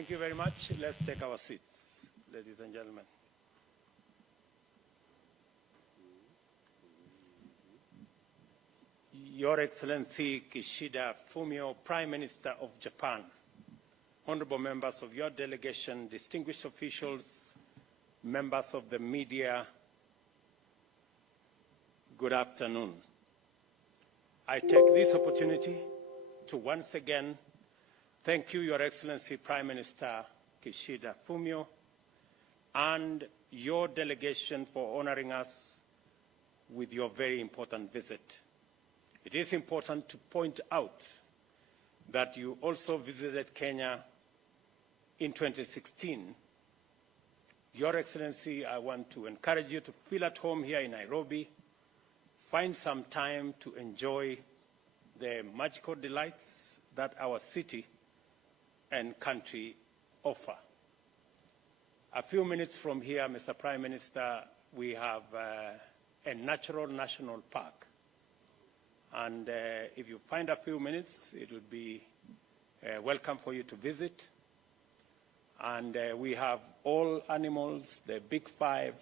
Thank you very much. Let's take our seats, ladies and gentlemen. Your Excellency Kishida Fumio, Prime Minister of Japan, honorable members of your delegation, distinguished officials, members of the media, good afternoon. I take this opportunity to once again thank you, Your Excellency Prime Minister Kishida Fumio, and your delegation for honoring us with your very important visit. It is important to point out that you also visited Kenya in 2016. Your Excellency, I want to encourage you to feel at home here in Nairobi, find some time to enjoy the magical delights that our city and country offer. A few minutes from here, Mr. Prime Minister, we have a natural national park. And if you find a few minutes, it would be welcome for you to visit. And we have all animals, the big five,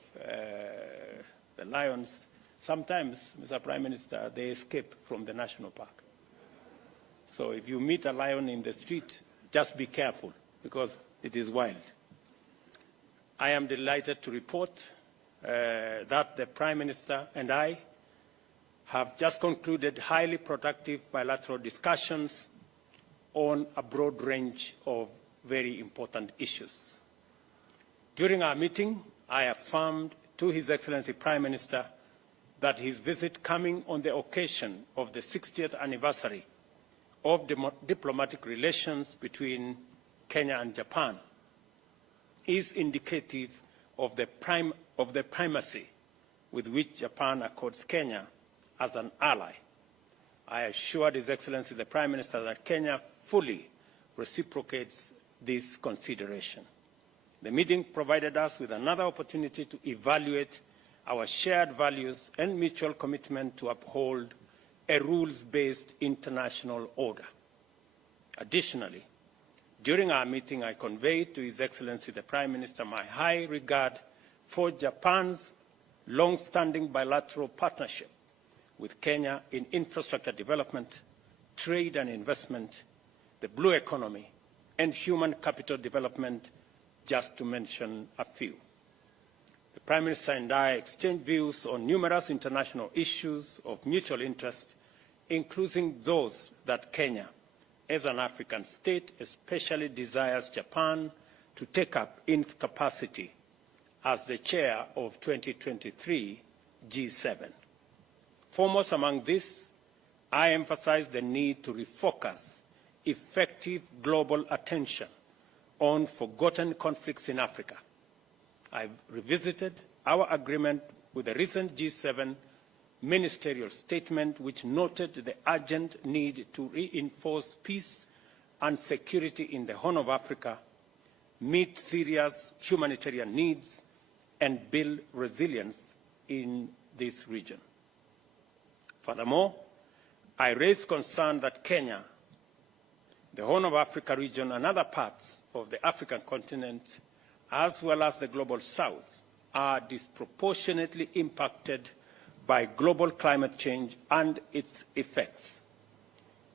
the lions. Sometimes, Mr. Prime Minister, they escape from the national park. So if you meet a lion in the street, just be careful, because it is wild. I am delighted to report that the Prime Minister and I have just concluded highly productive bilateral discussions on a broad range of very important issues. During our meeting, I affirmed to His Excellency Prime Minister that his visit coming on the occasion of the 60th anniversary of diplomatic relations between Kenya and Japan is indicative of the primacy with which Japan accords Kenya as an ally. I assured His Excellency the Prime Minister that Kenya fully reciprocates this consideration. The meeting provided us with another opportunity to evaluate our shared values and mutual commitment to uphold a rules-based international order. Additionally, during our meeting, I conveyed to His Excellency the Prime Minister my high regard for Japan's long-standing bilateral partnership with Kenya in infrastructure development, trade and investment, the blue economy, and human capital development, just to mention a few. The Prime Minister and I exchanged views on numerous international issues of mutual interest, including those that Kenya, as an African state, especially desires Japan to take up in capacity as the chair of 2023 G7. Foremost among these, I emphasized the need to refocus effective global attention on forgotten conflicts in Africa. I've revisited our agreement with the recent G7 ministerial statement, which noted the urgent need to reinforce peace and security in the Horn of Africa, meet serious humanitarian needs, and build resilience in this region. Furthermore, I raised concern that Kenya, the Horn of Africa region, and other parts of the African continent, as well as the Global South, are disproportionately impacted by global climate change and its effects.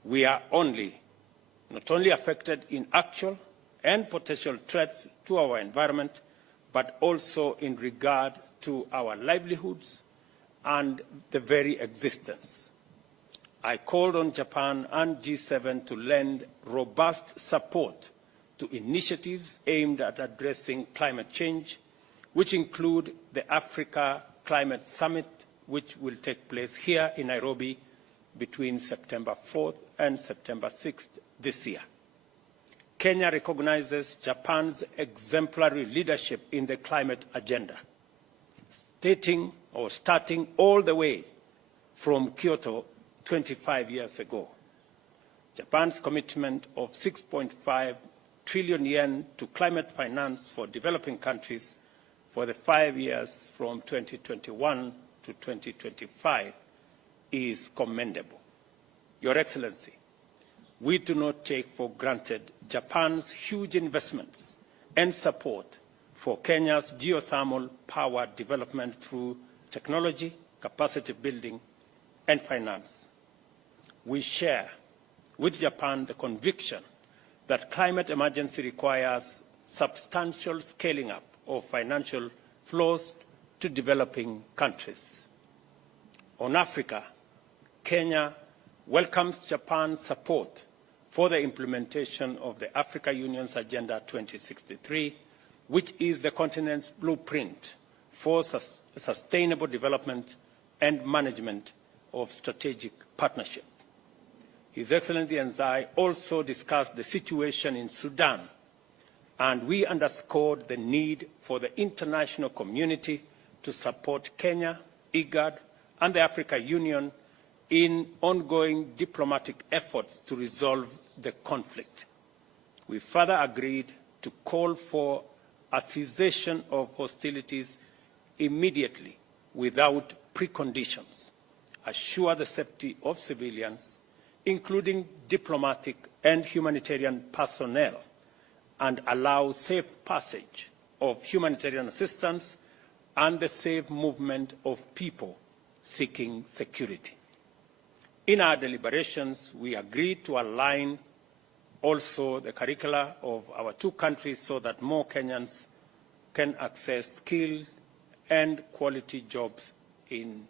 We are not only affected in actual and potential threats to our environment, but also in regard to our livelihoods and the very existence. I called on Japan and G7 to lend robust support to initiatives aimed at addressing climate change, which include the Africa Climate Summit, which will take place here in Nairobi between September 4th and September 6th this year. Kenya recognizes Japan's exemplary leadership in the climate agenda, starting all the way from Kyoto 25 years ago. Japan's commitment of 6.5 trillion yen to climate finance for developing countries for the 5 years from 2021 to 2025 is commendable. Your Excellency, we do not take for granted Japan's huge investments and support for Kenya's geothermal power development through technology, capacity building, and finance. We share with Japan the conviction that climate emergency requires substantial scaling up of financial flows to developing countries. On Africa, Kenya welcomes Japan's support for the implementation of the Africa Union's Agenda 2063, which is the continent's blueprint for sustainable development and management of strategic partnership. His Excellency and I also discussed the situation in Sudan, and we underscored the need for the international community to support Kenya, IGAD, and the Africa Union in ongoing diplomatic efforts to resolve the conflict. We further agreed to call for a cessation of hostilities immediately without preconditions, assure the safety of civilians, including diplomatic and humanitarian personnel, and allow safe passage of humanitarian assistance and the safe movement of people seeking security. In our deliberations, we agreed to align also the curricula of our two countries so that more Kenyans can access skilled and quality jobs in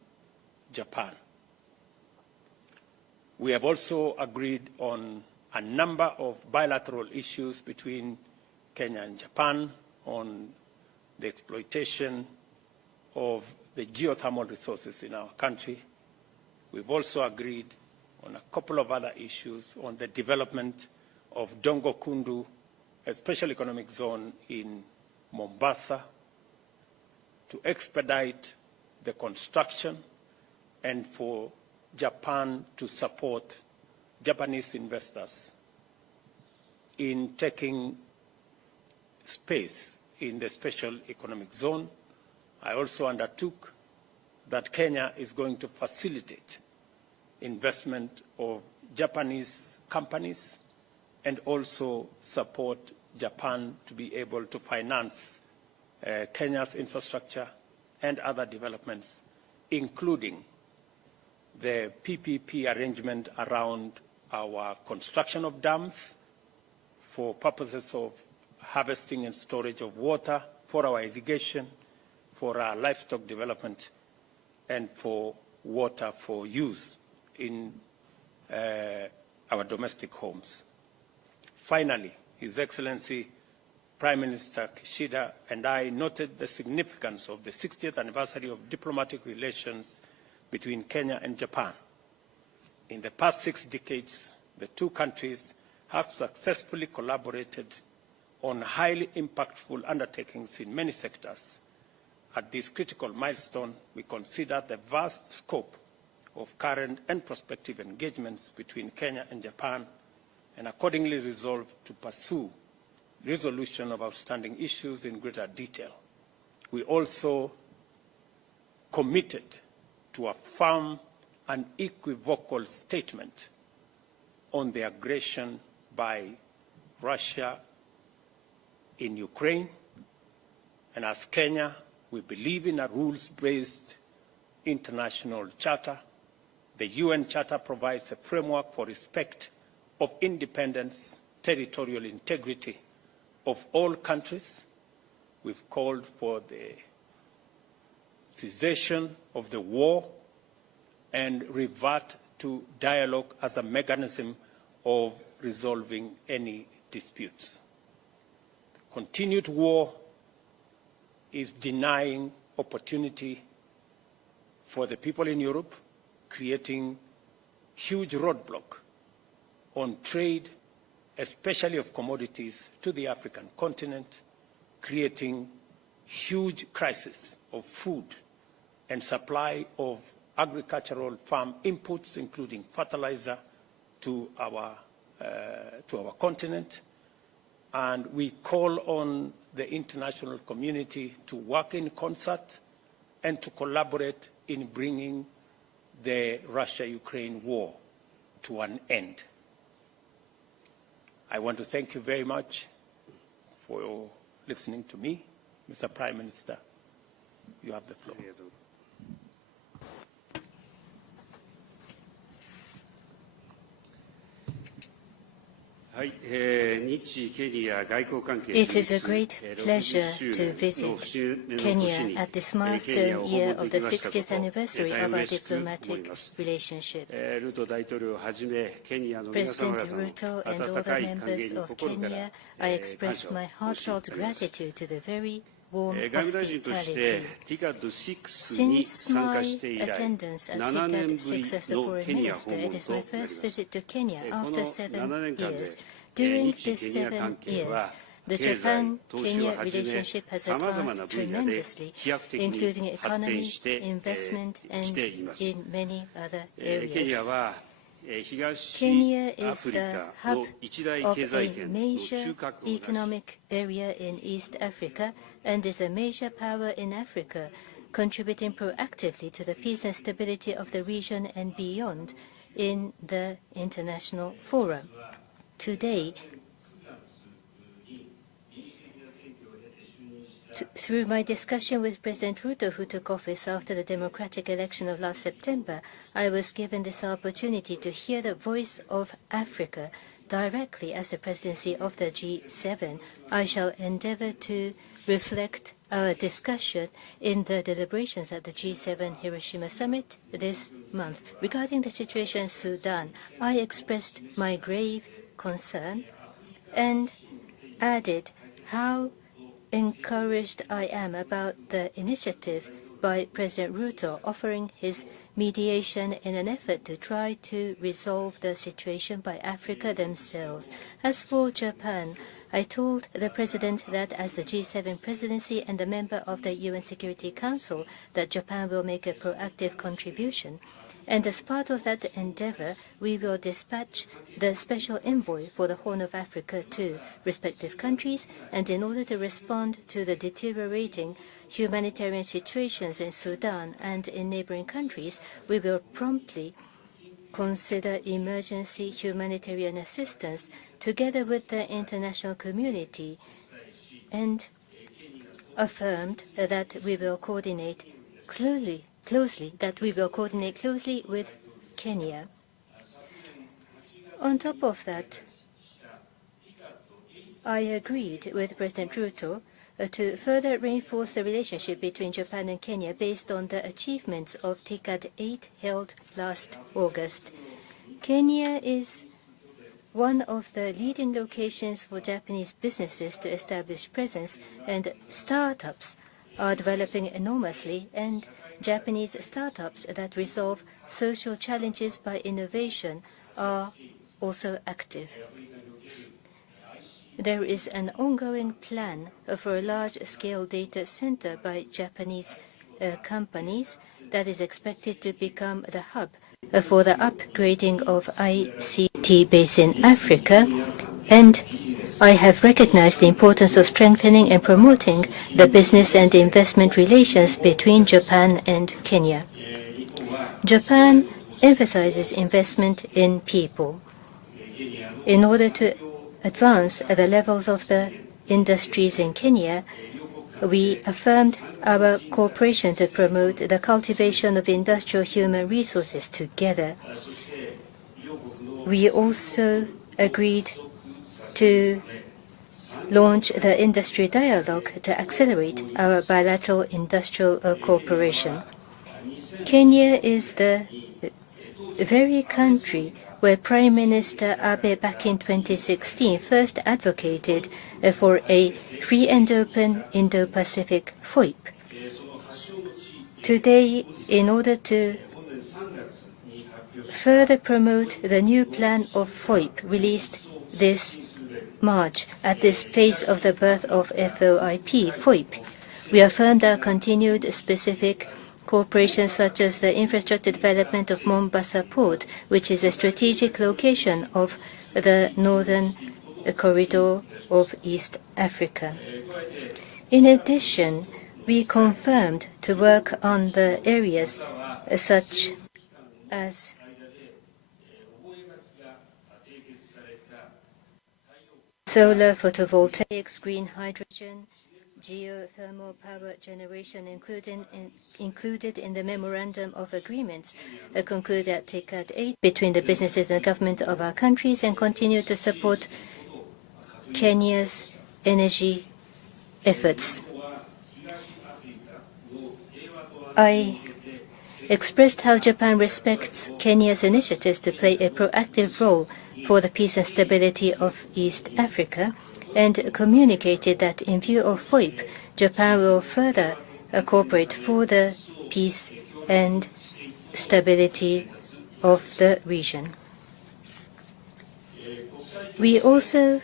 Japan. We have also agreed on a number of bilateral issues between Kenya and Japan on the exploitation of the geothermal resources in our country. We've also agreed on a couple of other issues on the development of Dongo Kundu, a special economic zone in Mombasa, to expedite the construction and for Japan to support Japanese investors in taking space in the special economic zone. I also undertook that Kenya is going to facilitate investment of Japanese companies and also support Japan to be able to finance Kenya's infrastructure and other developments, including the PPP arrangement around our construction of dams for purposes of harvesting and storage of water, for our irrigation, for our livestock development, and for water for use in our domestic homes. Finally, His Excellency Prime Minister Kishida and I noted the significance of the 60th anniversary of diplomatic relations between Kenya and Japan. In the past 6 decades, the two countries have successfully collaborated on highly impactful undertakings in many sectors. At this critical milestone, we consider the vast scope of current and prospective engagements between Kenya and Japan, and accordingly resolved to pursue resolution of outstanding issues in greater detail. We also committed to a firm and equivocal statement on the aggression by Russia in Ukraine. And as Kenya, we believe in a rules-based international charter. The UN Charter provides a framework for respect of independence, territorial integrity of all countries. We've called for the cessation of the war and revert to dialogue as a mechanism of resolving any disputes. Continued war is denying opportunity for the people in Europe, creating huge roadblock on trade, especially of commodities, to the African continent, creating huge crisis of food and supply of agricultural farm inputs, including fertilizer, to our continent. And we call on the international community to work in concert and to collaborate in bringing the Russia-Ukraine war to an end. I want to thank you very much for listening to me. Mr. Prime Minister, you have the floor. はい、日ケニア外交関係 It is a great pleasure to visit Kenya at this milestone year of the 60th anniversary of our diplomatic relationship. President Ruto and all the members of Kenya, I express my heartfelt gratitude to the very warm hospitality. Since my attendance at TICAD 6 as the foreign minister, it is my first visit to Kenya after 7 years. During these 7 years, the Japan-Kenya relationship has advanced tremendously, including economy, investment, and in many other areas. Kenya is the hub of a major economic area in East Africa and is a major power in Africa, contributing proactively to the peace and stability of the region and beyond in the international forum. Today, through my discussion with President Ruto, who took office after the democratic election of last September, I was given this opportunity to hear the voice of Africa directly as the presidency of the G7. I shall endeavor to reflect our discussion in the deliberations at the G7 Hiroshima Summit this month. Regarding the situation in Sudan, I expressed my grave concern and added how encouraged I am about the initiative by President Ruto offering his mediation in an effort to try to resolve the situation by Africa themselves. As for Japan, I told the President that as the G7 presidency and a member of the UN Security Council, that Japan will make a proactive contribution. And as part of that endeavor, we will dispatch the special envoy for the Horn of Africa to respective countries, and in order to respond to the deteriorating humanitarian situations in Sudan and in neighboring countries, we will promptly consider emergency humanitarian assistance together with the international community, and affirmed that we will coordinate closely with Kenya. On top of that, I agreed with President Ruto to further reinforce the relationship between Japan and Kenya based on the achievements of TICAD 8 held last August. Kenya is one of the leading locations for Japanese businesses to establish presence, and startups are developing enormously, and Japanese startups that resolve social challenges by innovation are also active. There is an ongoing plan for a large-scale data center by Japanese companies that is expected to become the hub for the upgrading of ICT base in Africa, and I have recognized the importance of strengthening and promoting the business and investment relations between Japan and Kenya. Japan emphasizes investment in people. In order to advance at the levels of the industries in Kenya, we affirmed our cooperation to promote the cultivation of industrial human resources together. We also agreed to launch the industry dialogue to accelerate our bilateral industrial cooperation. Kenya is the very country where Prime Minister Abe back in 2016 first advocated for a free and open Indo-Pacific FOIP. Today, in order to further promote the new plan of FOIP released this March at this place of the birth of FOIP, we affirmed our continued specific cooperation, such as the infrastructure development of Mombasa Port, which is a strategic location of the northern corridor of East Africa. In addition, we confirmed to work on the areas such as solar, photovoltaics, green hydrogen, geothermal power generation included in the Memorandum of Agreements concluded at TICAD 8 between the businesses and the government of our countries, and continue to support Kenya's energy efforts. I expressed how Japan respects Kenya's initiatives to play a proactive role for the peace and stability of East Africa, and communicated that in view of FOIP, Japan will further cooperate for the peace and stability of the region. We also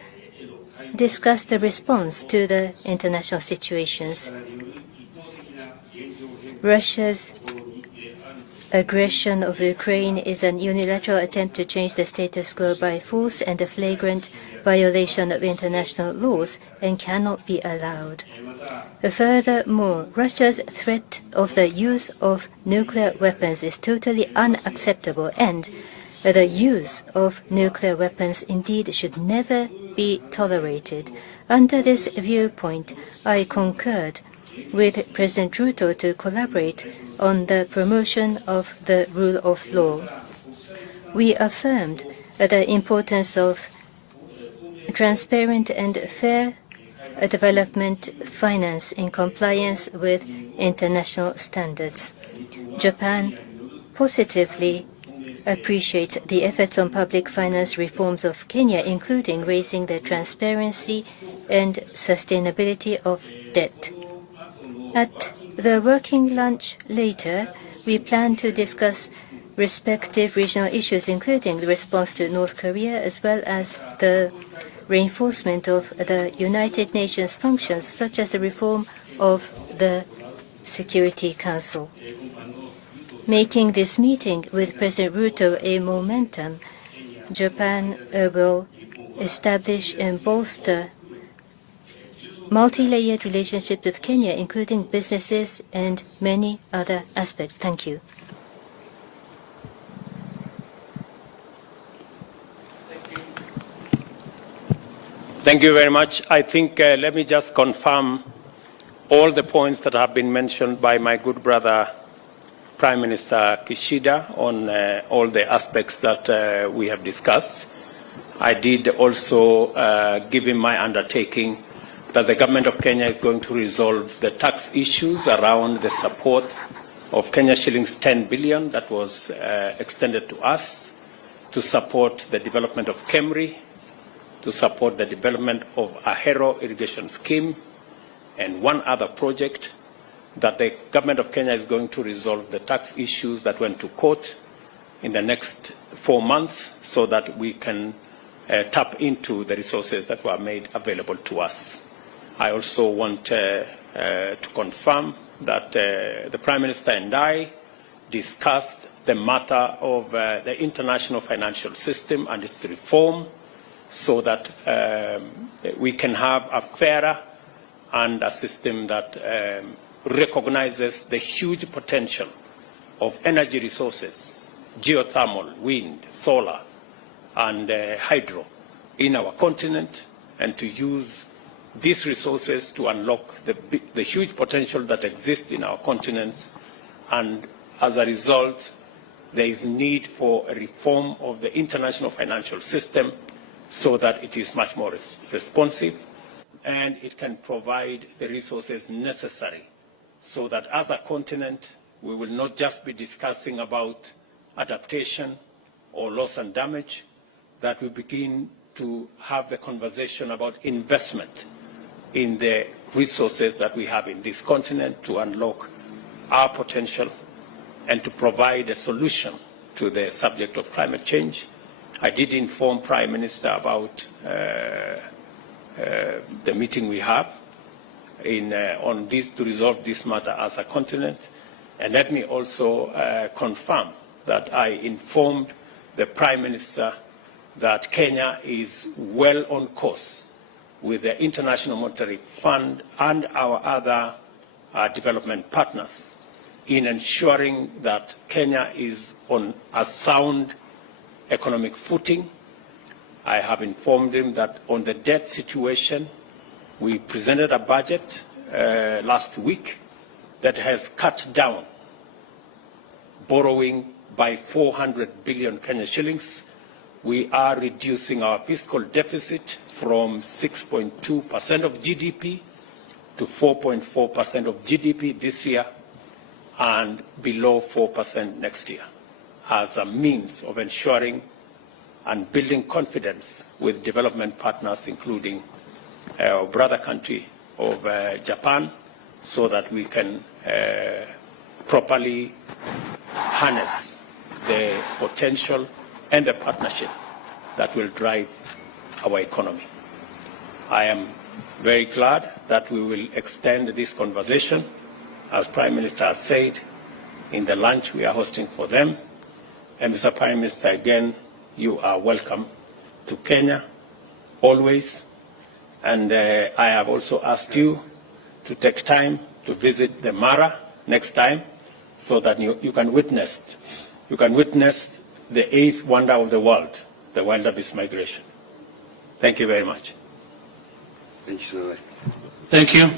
discussed the response to the international situations. Russia's aggression of Ukraine is an unilateral attempt to change the status quo by force and a flagrant violation of international laws and cannot be allowed. Furthermore, Russia's threat of the use of nuclear weapons is totally unacceptable, and the use of nuclear weapons indeed should never be tolerated. Under this viewpoint, I concurred with President Ruto to collaborate on the promotion of the rule of law. We affirmed the importance of transparent and fair development finance in compliance with international standards. Japan positively appreciates the efforts on public finance reforms of Kenya, including raising the transparency and sustainability of debt. At the working lunch later, we plan to discuss respective regional issues, including the response to North Korea, as well as the reinforcement of the United Nations functions, such as the reform of the Security Council. Making this meeting with President Ruto a momentum, Japan will establish and bolster multi-layered relationships with Kenya, including businesses and many other aspects. Thank you. Thank you very much. I think let me just confirm all the points that have been mentioned by my good brother, Prime Minister Kishida, on all the aspects that we have discussed. I did also give him my undertaking that the government of Kenya is going to resolve the tax issues around the support of Kenya shillings 10 billion that was extended to us to support the development of KEMRI, to support the development of Ahero irrigation scheme, and one other project, that the government of Kenya is going to resolve the tax issues that went to court in the next 4 months so that we can tap into the resources that were made available to us. I also want to confirm that the Prime Minister and I discussed the matter of the international financial system and its reform so that we can have a fairer and a system that recognizes the huge potential of energy resources, geothermal, wind, solar, and hydro in our continent, and to use these resources to unlock the huge potential that exists in our continents. And as a result, there is need for a reform of the international financial system so that it is much more responsive and it can provide the resources necessary so that as a continent, we will not just be discussing about adaptation or loss and damage, that we begin to have the conversation about investment in the resources that we have in this continent to unlock our potential and to provide a solution to the subject of climate change. I did inform Prime Minister about the meeting we have on this to resolve this matter as a continent. And let me also confirm that I informed the Prime Minister that Kenya is well on course with the International Monetary Fund and our other development partners in ensuring that Kenya is on a sound economic footing I have informed him that on the debt situation, we presented a budget last week that has cut down borrowing by 400 billion Kenya shillings. We are reducing our fiscal deficit from 6.2% of GDP to 4.4% of GDP this year and below 4% next year as a means of ensuring and building confidence with development partners, including our brother country of Japan, so that we can properly harness the potential and the partnership that will drive our economy. I am very glad that we will extend this conversation, as Prime Minister has said, in the lunch we are hosting for them. And Mr. Prime Minister, again, you are welcome to Kenya, always. And I have also asked you to take time to visit the Mara next time, so that you can witness the eighth wonder of the world, the wildebeest migration. Thank you very much. Thank you so much. Thank you.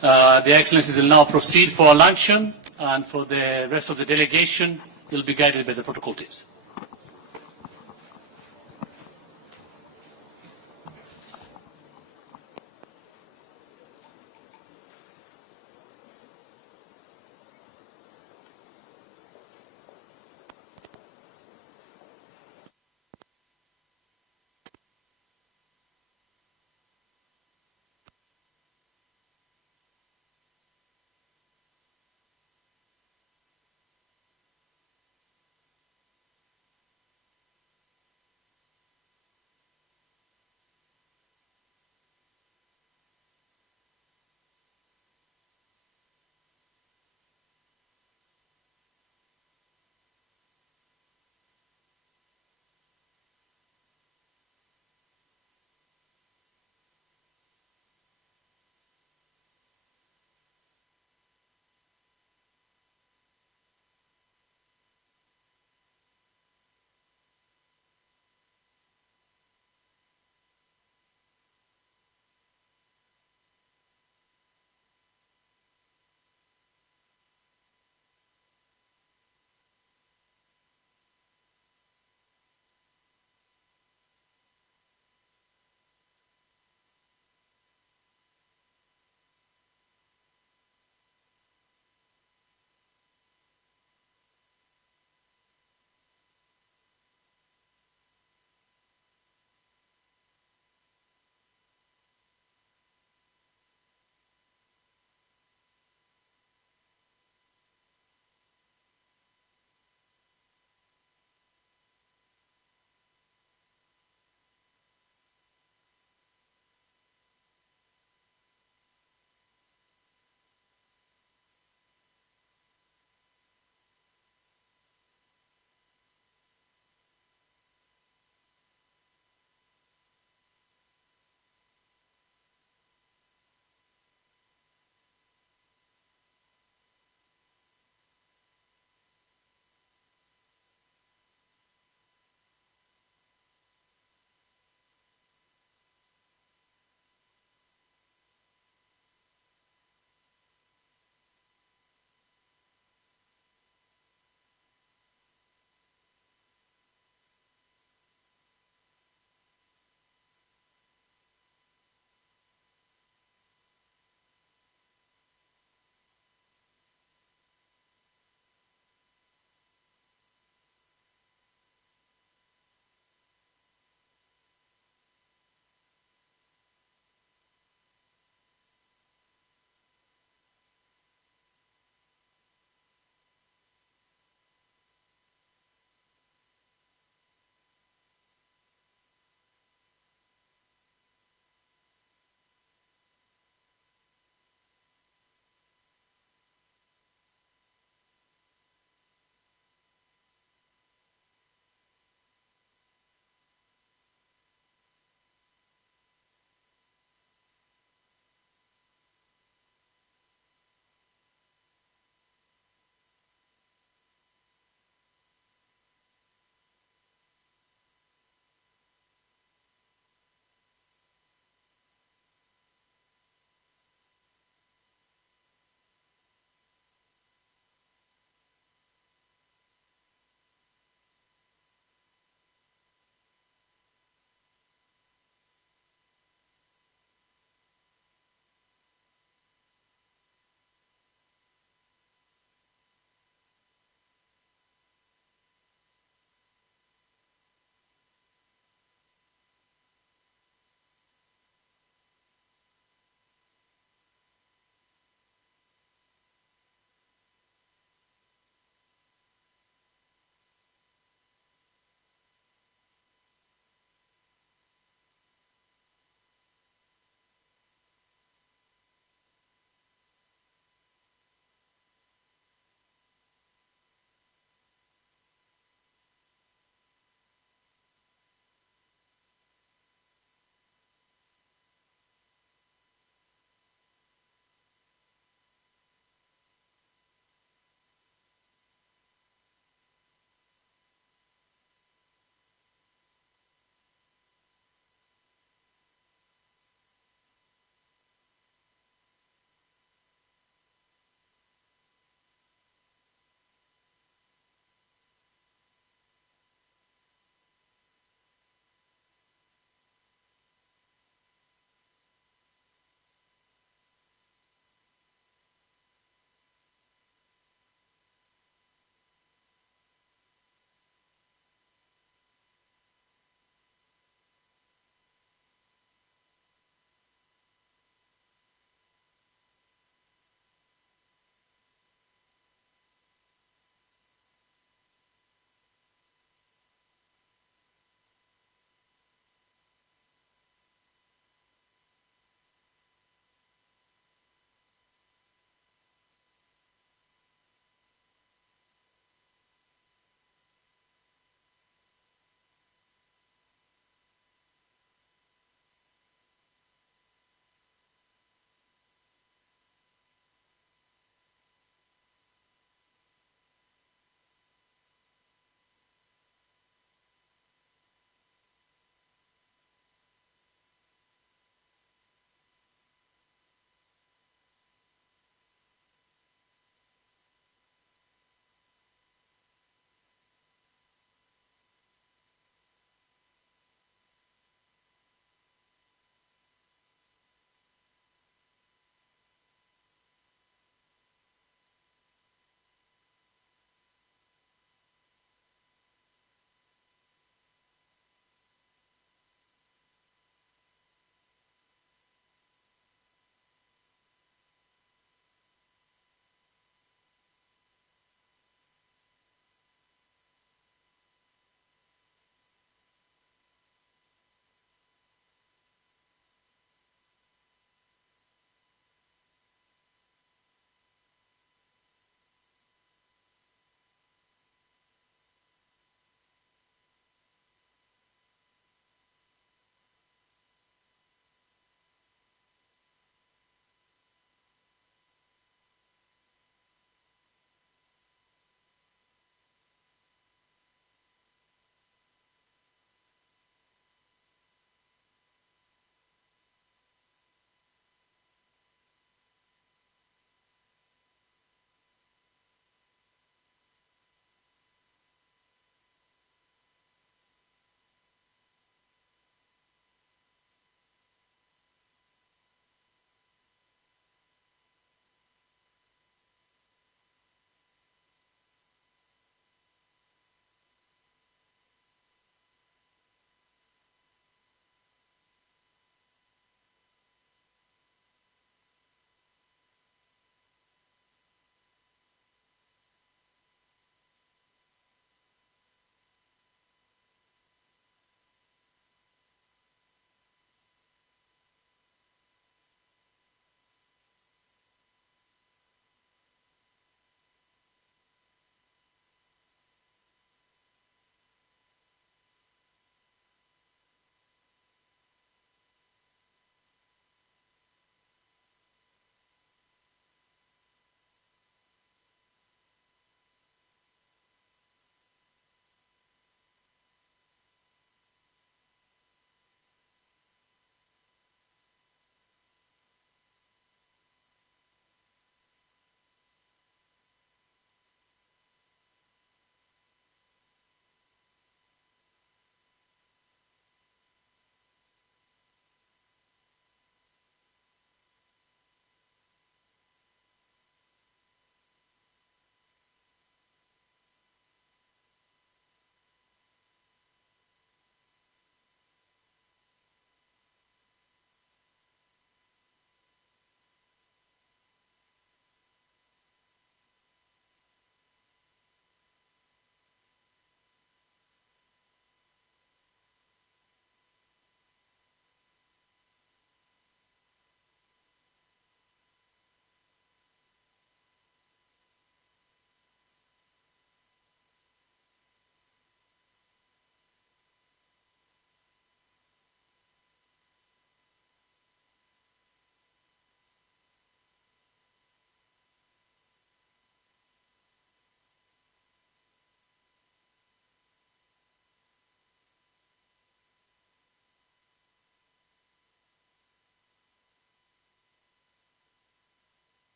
The Excellencies will now proceed for luncheon, and for the rest of the delegation, you'll be guided by the protocol teams.